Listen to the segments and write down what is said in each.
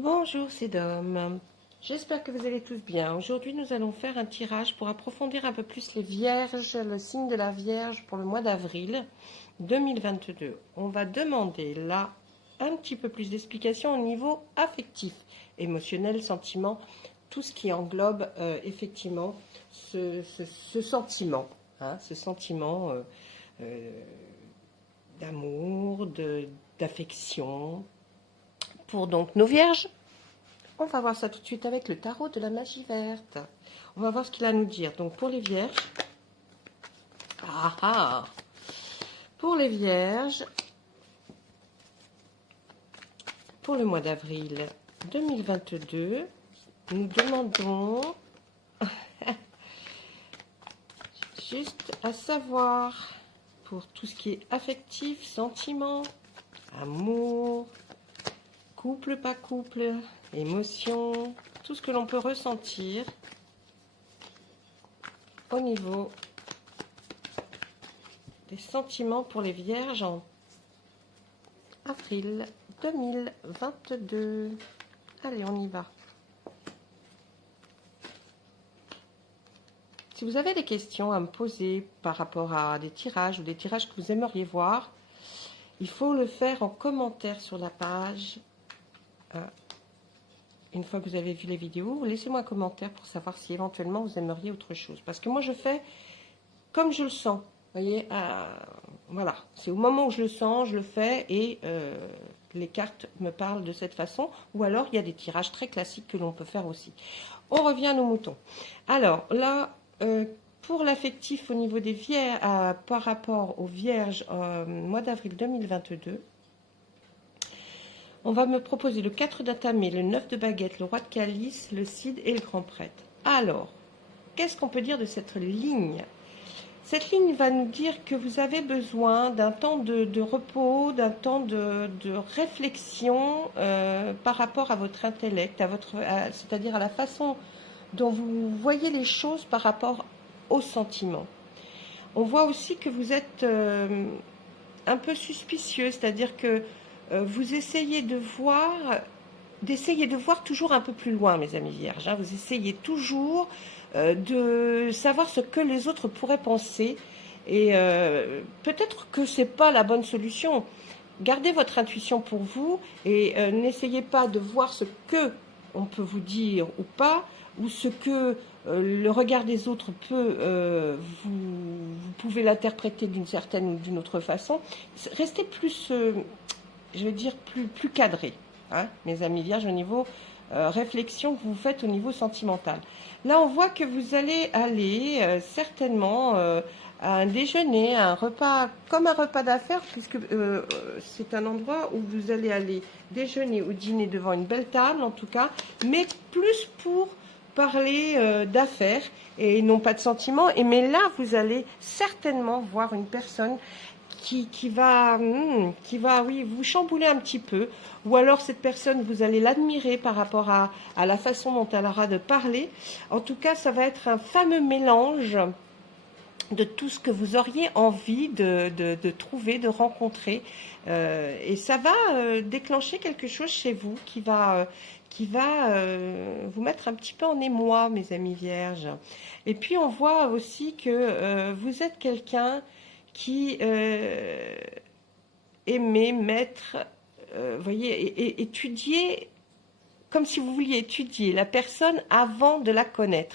Bonjour, c'est Dom. J'espère que vous allez tous bien. Aujourd'hui, nous allons faire un tirage pour approfondir un peu plus les vierges, le signe de la Vierge pour le mois d'avril 2022. On va demander là un petit peu plus d'explications au niveau affectif, émotionnel, sentiment, tout ce qui englobe effectivement ce sentiment, ce sentiment d'amour, d'affection. Pour donc nos vierges, on va voir ça tout de suite avec le tarot de la magie verte. On va voir ce qu'il a à nous dire. Donc pour les vierges, pour les vierges, pour le mois d'avril 2022, nous demandons juste à savoir pour tout ce qui est affectif, sentiment, amour, couple, pas couple, émotion, tout ce que l'on peut ressentir au niveau des sentiments pour les vierges en avril 2022. Allez, on y va. Si vous avez des questions à me poser par rapport à des tirages ou des tirages que vous aimeriez voir, il faut le faire en commentaire sur la page. Une fois que vous avez vu les vidéos, laissez-moi un commentaire pour savoir si éventuellement vous aimeriez autre chose. Parce que moi, je fais comme je le sens. Vous voyez, voilà, c'est au moment où je le sens, je le fais et les cartes me parlent de cette façon. Ou alors, il y a des tirages très classiques que l'on peut faire aussi. On revient à nos moutons. Alors, là, pour l'affectif au niveau des vierges, par rapport aux vierges, mois d'avril 2022, on va me proposer le 4 d'atamé, le 9 de baguette, le roi de calice, le cid et le grand prêtre. Alors, qu'est-ce qu'on peut dire de cette ligne? Cette ligne va nous dire que vous avez besoin d'un temps de repos, d'un temps de réflexion par rapport à votre intellect, c'est-à-dire à la façon dont vous voyez les choses par rapport aux sentiments. On voit aussi que vous êtes un peu suspicieux, c'est-à-dire que vous essayez de voir toujours un peu plus loin, mes amis vierges. Vous essayez toujours de savoir ce que les autres pourraient penser. Et peut-être que ce n'est pas la bonne solution. Gardez votre intuition pour vous et n'essayez pas de voir ce que on peut vous dire ou pas, ou ce que le regard des autres peut, vous pouvez l'interpréter d'une certaine ou d'une autre façon. Restez plus... je vais dire plus cadré, mes amis vierges, au niveau réflexion que vous faites au niveau sentimental. Là, on voit que vous allez aller certainement à un déjeuner, à un repas, comme un repas d'affaires, puisque c'est un endroit où vous allez aller déjeuner ou dîner devant une belle table, en tout cas, mais plus pour parler d'affaires et non pas de sentiments. Mais là, vous allez certainement voir une personne qui va, oui, vous chambouler un petit peu, ou alors cette personne, vous allez l'admirer par rapport à la façon dont elle aura de parler. En tout cas, ça va être un fameux mélange de tout ce que vous auriez envie de trouver, de rencontrer, et ça va déclencher quelque chose chez vous qui va vous mettre un petit peu en émoi, mes amis vierges. Et puis on voit aussi que vous êtes quelqu'un qui aimait mettre, voyez, et étudier, comme si vous vouliez étudier la personne avant de la connaître.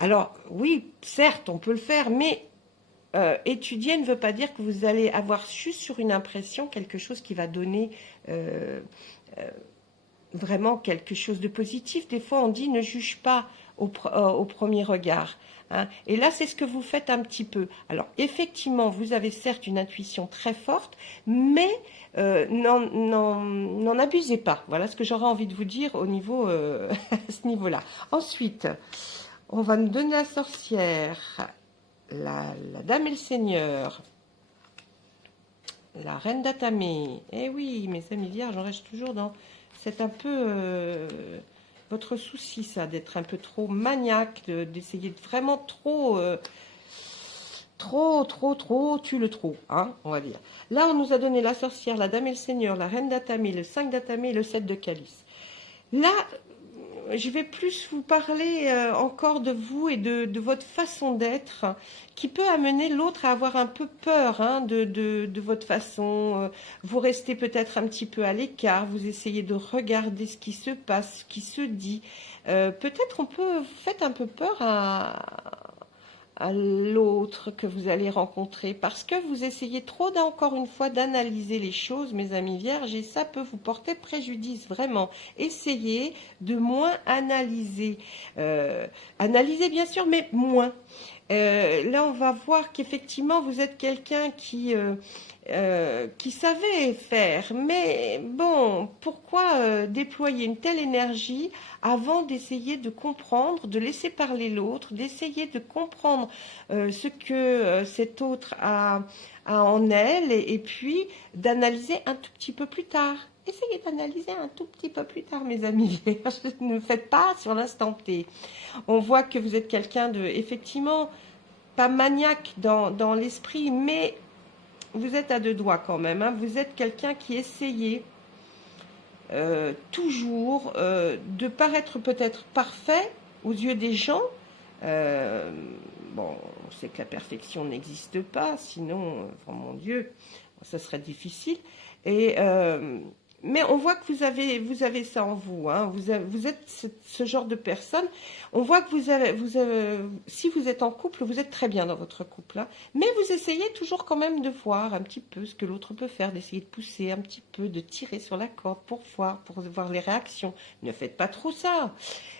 Alors, oui, certes, on peut le faire, mais étudier ne veut pas dire que vous allez avoir juste sur une impression quelque chose qui va donner vraiment quelque chose de positif. Des fois, on dit ne juge pas au premier regard. Et là, c'est ce que vous faites un petit peu. Alors, effectivement, vous avez certes une intuition très forte, mais n'en abusez pas. Voilà ce que j'aurais envie de vous dire au niveau, à ce niveau-là. Ensuite, on va nous donner la sorcière, la dame et le seigneur, la reine d'Atamé. Eh oui, mes amis vierges, j'en reste toujours dans... C'est un peu... votre souci, ça, d'être un peu trop maniaque, d'essayer de vraiment trop tue le trop, on va dire. Là, on nous a donné la sorcière, la dame et le seigneur, la reine d'Atamé, le 5 d'Atamé et le 7 de calice. Là, je vais plus vous parler encore de vous et de votre façon d'être qui peut amener l'autre à avoir un peu peur hein, de votre façon. Vous restez peut-être un petit peu à l'écart, vous essayez de regarder ce qui se passe, ce qui se dit. Peut-être vous faites un peu peur à l'autre que vous allez rencontrer parce que vous essayez trop encore une fois d'analyser les choses, mes amis vierges, et ça peut vous porter préjudice vraiment. Essayez de moins analyser. Analyser bien sûr, mais moins. Là, on va voir qu'effectivement, vous êtes quelqu'un qui savait faire. Mais bon, pourquoi déployer une telle énergie avant d'essayer de comprendre, de laisser parler l'autre, d'essayer de comprendre ce que cet autre a en elle, et puis d'analyser un tout petit peu plus tard. Essayez d'analyser un tout petit peu plus tard, mes amis vierges. Ne le faites pas sur l'instant T. On voit que vous êtes quelqu'un de, effectivement, pas maniaque dans l'esprit, mais vous êtes à deux doigts quand même. Hein. Vous êtes quelqu'un qui essayait toujours de paraître peut-être parfait aux yeux des gens. Bon, on sait que la perfection n'existe pas, sinon, oh mon Dieu, ça serait difficile. Et mais on voit que vous avez ça en vous. Hein. Vous êtes ce genre de personne. On voit que si vous êtes en couple, vous êtes très bien dans votre couple. Hein. Mais vous essayez toujours quand même de voir un petit peu ce que l'autre peut faire, d'essayer de pousser un petit peu, de tirer sur la corde pour voir les réactions. Ne faites pas trop ça.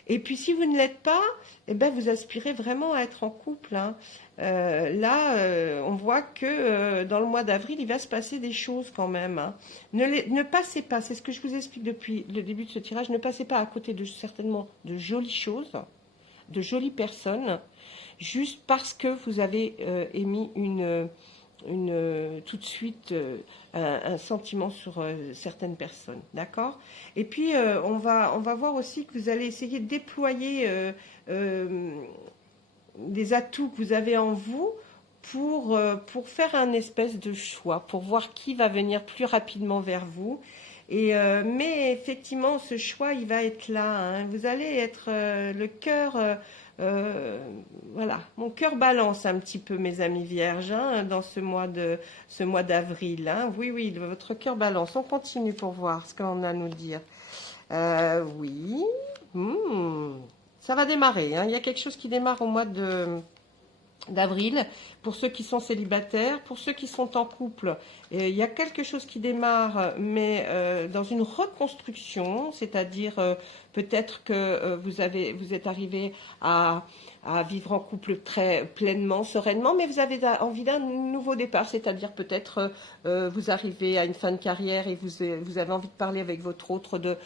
Et puis si vous ne l'êtes pas, eh ben, vous aspirez vraiment à être en couple. Hein. On voit que dans le mois d'avril, il va se passer des choses quand même. Hein. Ne passez pas, c'est ce que je vous explique depuis le début de ce tirage, ne passez pas à côté de certainement de jolies choses, de jolies personnes, juste parce que vous avez émis tout de suite un sentiment sur certaines personnes, d'accord? Et puis on va voir aussi que vous allez essayer de déployer des atouts que vous avez en vous pour faire un espèce de choix, pour voir qui va venir plus rapidement vers vous. Mais effectivement, ce choix, il va être là. Hein. Vous allez être le cœur... voilà, mon cœur balance un petit peu, mes amis vierges, hein, dans ce mois d'avril. Hein. Oui, votre cœur balance. On continue pour voir ce qu'on a à nous dire. Oui. Ça va démarrer. Hein. Il y a quelque chose qui démarre au mois d'avril, pour ceux qui sont célibataires, pour ceux qui sont en couple, il y a quelque chose qui démarre, mais dans une reconstruction, c'est-à-dire peut-être que vous êtes arrivé à vivre en couple très pleinement, sereinement, mais vous avez envie d'un nouveau départ, c'est-à-dire peut-être vous arrivez à une fin de carrière et vous avez envie de parler avec votre autre de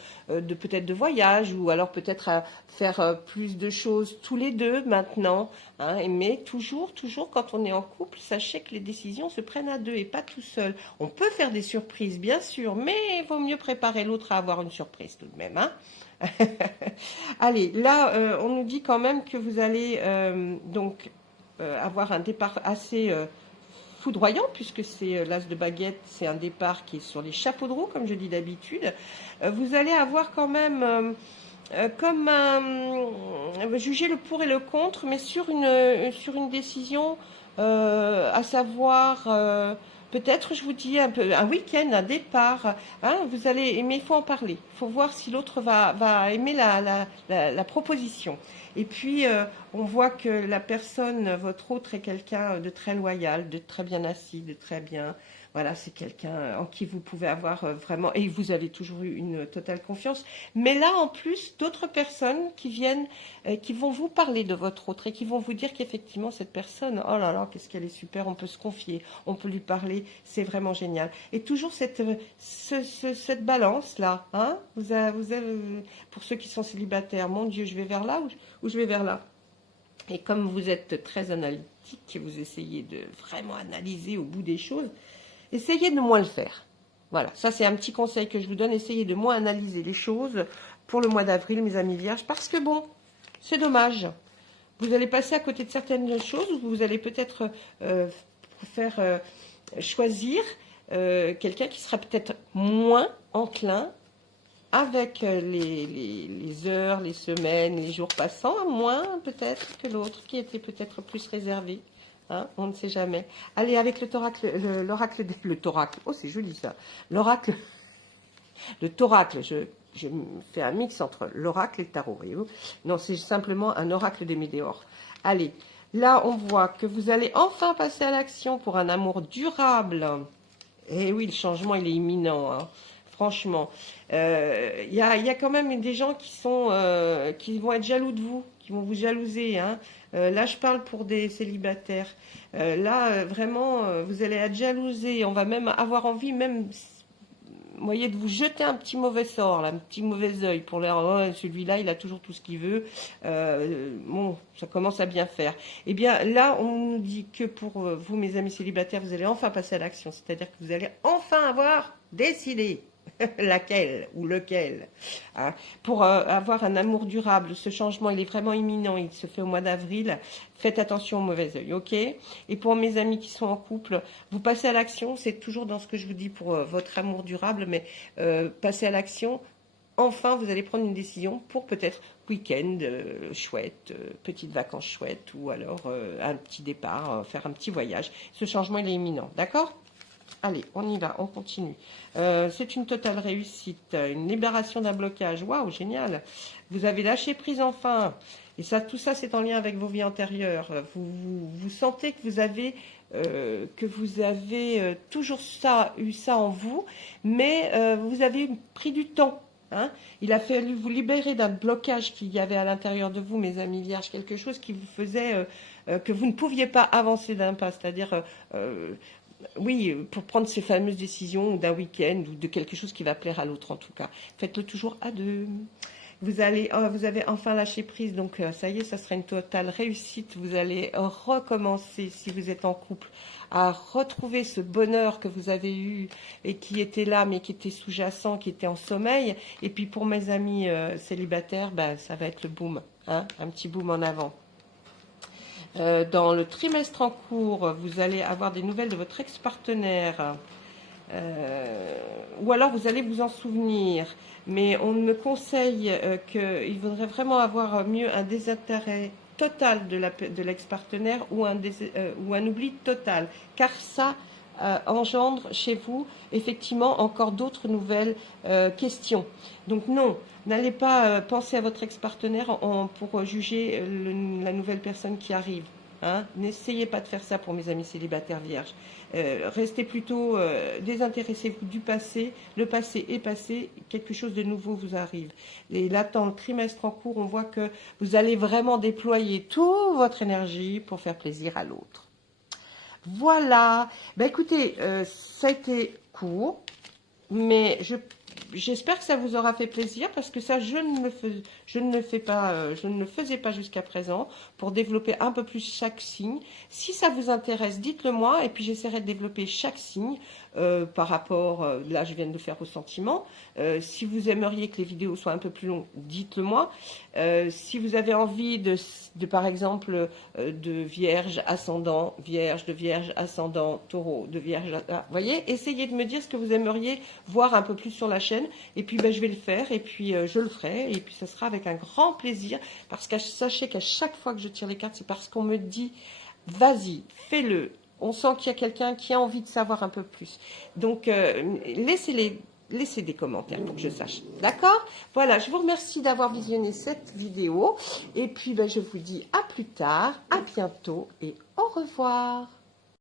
peut-être de voyage, ou alors peut-être à faire plus de choses tous les deux maintenant, hein, mais toujours quand on est en couple, sachez que les décisions se prennent à deux et pas tout seul. On peut faire des surprises, bien sûr, mais il vaut mieux préparer l'autre à avoir une surprise tout de même, hein. Allez, là, on nous dit quand même que vous allez avoir un départ assez foudroyant, puisque c'est l'as de baguette, c'est un départ qui est sur les chapeaux de roue, comme je dis d'habitude. Vous allez avoir quand même juger le pour et le contre, mais sur une décision, à savoir... peut-être, je vous dis, un week-end, un départ, hein, mais il faut en parler. Il faut voir si l'autre va aimer la proposition. Et puis, on voit que la personne, votre autre, est quelqu'un de très loyal, de très bien assis, de très bien... Voilà, c'est quelqu'un en qui vous pouvez avoir vraiment... Et vous avez toujours eu une totale confiance. Mais là, en plus, d'autres personnes qui viennent, qui vont vous parler de votre autre et qui vont vous dire qu'effectivement, cette personne, oh là là, qu'est-ce qu'elle est super, on peut se confier, on peut lui parler, c'est vraiment génial. Et toujours cette balance-là, hein, vous avez, pour ceux qui sont célibataires, mon Dieu, je vais vers là ou je vais vers là. Et comme vous êtes très analytique, vous essayez de vraiment analyser au bout des choses, essayez de moins le faire. Voilà, ça c'est un petit conseil que je vous donne. Essayez de moins analyser les choses pour le mois d'avril, mes amis vierges, parce que bon, c'est dommage. Vous allez passer à côté de certaines choses, ou vous allez peut-être faire choisir quelqu'un qui sera peut-être moins enclin avec les heures, les semaines, les jours passant, moins peut-être que l'autre, qui était peut-être plus réservé. Hein, on ne sait jamais. Allez, avec l'oracle, oh c'est joli ça, l'oracle, le thoracle, je fais un mix entre l'oracle et le tarot, voyez-vous. Non, c'est simplement un oracle des Médéors. Allez, là on voit que vous allez enfin passer à l'action pour un amour durable. Et oui, le changement il est imminent, hein. Franchement. Il y a quand même des gens qui vont être jaloux de vous, qui vont vous jalouser, hein. Là, je parle pour des célibataires. Là, vraiment, vous allez être jalousés. On va même avoir envie, même, vous voyez, de vous jeter un petit mauvais sort, là, un petit mauvais œil pour leur, oh, celui-là, il a toujours tout ce qu'il veut. Bon, ça commence à bien faire. Eh bien, là, on nous dit que pour vous, mes amis célibataires, vous allez enfin passer à l'action. C'est-à-dire que vous allez enfin avoir décidé laquelle ou lequel, hein, pour avoir un amour durable. Ce changement, il est vraiment imminent, il se fait au mois d'avril. Faites attention au mauvais œil, ok? Et pour mes amis qui sont en couple, vous passez à l'action, c'est toujours dans ce que je vous dis pour votre amour durable, mais passez à l'action. Enfin, vous allez prendre une décision pour peut-être week-end chouette, petites vacances chouettes, ou alors un petit départ, faire un petit voyage. Ce changement, il est imminent, d'accord? Allez, on y va, on continue. C'est une totale réussite, une libération d'un blocage. Waouh, génial. Vous avez lâché prise enfin. Et ça, tout ça, c'est en lien avec vos vies antérieures. Vous sentez que vous avez, toujours eu ça en vous, mais vous avez pris du temps. Hein. Il a fallu vous libérer d'un blocage qu'il y avait à l'intérieur de vous, mes amis vierges, quelque chose qui vous faisait que vous ne pouviez pas avancer d'un pas, c'est-à-dire... oui, pour prendre ces fameuses décisions d'un week-end ou de quelque chose qui va plaire à l'autre en tout cas. Faites-le toujours à deux. Vous avez enfin lâché prise, donc ça y est, ça sera une totale réussite. Vous allez recommencer, si vous êtes en couple, à retrouver ce bonheur que vous avez eu et qui était là, mais qui était sous-jacent, qui était en sommeil. Et puis pour mes amis célibataires, ben, ça va être le boom, hein, un petit boom en avant. Dans le trimestre en cours, vous allez avoir des nouvelles de votre ex-partenaire. Ou alors vous allez vous en souvenir. Mais on me conseille qu'il vaudrait vraiment avoir mieux un désintérêt total de l'ex-partenaire ou un oubli total. Car ça engendre chez vous effectivement encore d'autres nouvelles questions. Donc non, n'allez pas penser à votre ex-partenaire pour juger la nouvelle personne qui arrive. Hein. N'essayez pas de faire ça pour mes amis célibataires vierges. Restez plutôt, désintéressez-vous du passé. Le passé est passé, quelque chose de nouveau vous arrive. Et là, dans le trimestre en cours, on voit que vous allez vraiment déployer toute votre énergie pour faire plaisir à l'autre. Voilà. Ben, écoutez, ça a été court, mais j'espère que ça vous aura fait plaisir parce que ça, je ne le faisais pas jusqu'à présent pour développer un peu plus chaque signe. Si ça vous intéresse, dites-le moi et puis j'essaierai de développer chaque signe par rapport, là je viens de le faire au sentiment. Si vous aimeriez que les vidéos soient un peu plus longues, dites-le moi. Si vous avez envie de par exemple, de vierge ascendant, de vierge ascendant, taureau, de vierge, vous voyez, essayez de me dire ce que vous aimeriez voir un peu plus sur la chaîne. Et puis ben, je vais le faire et puis je le ferai. Et puis ça sera avec un grand plaisir. Parce que sachez qu'à chaque fois que je tire les cartes, c'est parce qu'on me dit, vas-y, fais-le. On sent qu'il y a quelqu'un qui a envie de savoir un peu plus. Donc, laissez des commentaires pour que je sache. D'accord? Voilà, je vous remercie d'avoir visionné cette vidéo. Et puis, ben, je vous dis à plus tard, à bientôt et au revoir.